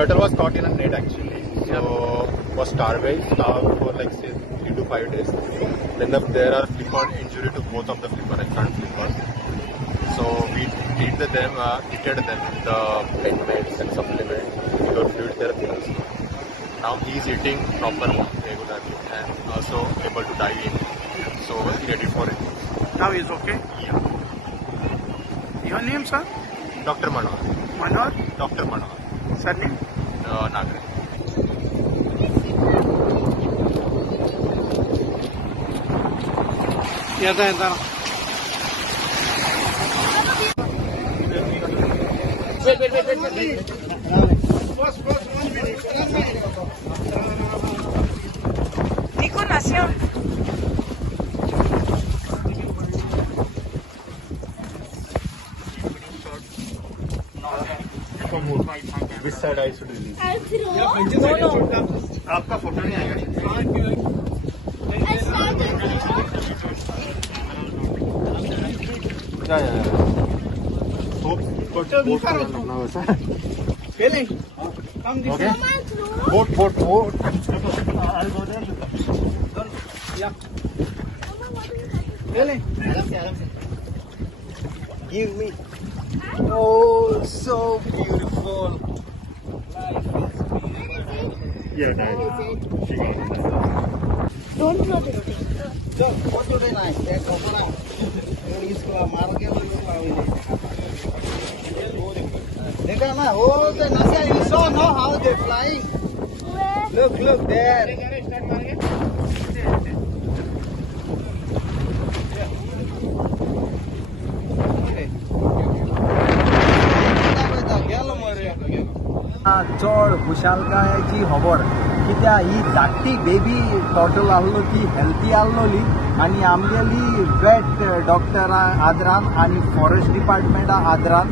turtle was caught in a net actually. So was starved for like say 3 to 5 days. Then there are flipper injury to both of the flipper and front flippers. So we treated them with the pet meds and supplements. We got fluid therapy also. Now he is eating proper regularly and also able to dive in. So we're ready for it. Now he's okay? Yeah. Your name, sir? Dr. Manohar. Manohar? Dr. Manohar. Surname? Nagare. Yeah. Wait. First 1 minute. Nico nació. Which side I should release? आपका photo नहीं आएगा Feeling? Come this way. Boat. I'll go there. Yeah. Feeling? Give me. Oh, so beautiful. Yeah, Dad. Don't throw the So, what do they like? They're coconut. इसको मार के तो लोग आएंगे देखा ना हो तो नशा you saw no how they flying look there चड खुशालकायेची खबर कित्याक ही धाकटी बेबी टॉटल आहलो ती हेल्थी आहलोली आनी आमगेली वेट डॉक्टरा आदरान आनी फॉरेस्ट डिपार्टमेंटा आदरान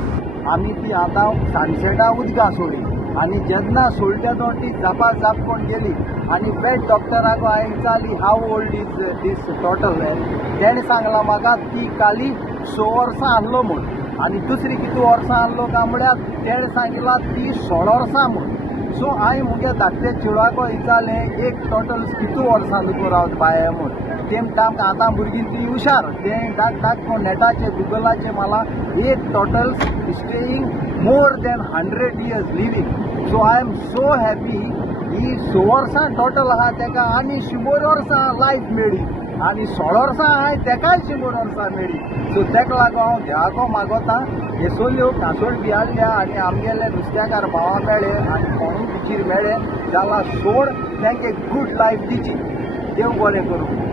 आमी ती आतां सानसेटा उदका सोडली आनी जेन्ना सोडल्या तो ती जापा कोण गेली आनी वेट डॉक्टराक हांवें विचारली हाव ओल्ड इज दीस टॉटल तेणें सांगलां म्हाका ती काली 6 वर्सां आहलो म्हूण आनी दुसरी कितू वर्सां आहलो काय म्हळ्यार तेणें सांगितलां ती 16 वर्सां म्हूण सो हांवें मुगे धाकटे चेडवाको विचारलें एक टॉटल कितू वर्सां तुका रावता बाये म्हूण तेम टायम आतां भुरगीं ती हुशार तें डाक नेटाचेर गुगलाचेर मला एक total staying more than 100 years living so I am so happy ही 6 वर्सां टॉटल आहा तेका आनी 100 वर्सां लायफ मेळ्ळी आनी 16 वर्सां आहाय तेकाय 100 वर्सां मेळ्ळी सो तेका लागून हांव देवाको मागोता येसोल्यो कासोड बी हाडल्या आनी आमगेले नुस्तेकार भावा मेळ्ळे आनी कोणूय बिचीर मेळ्ळे जाल्यार सोड तांकां गूड लायफ दिची देव बरें करूं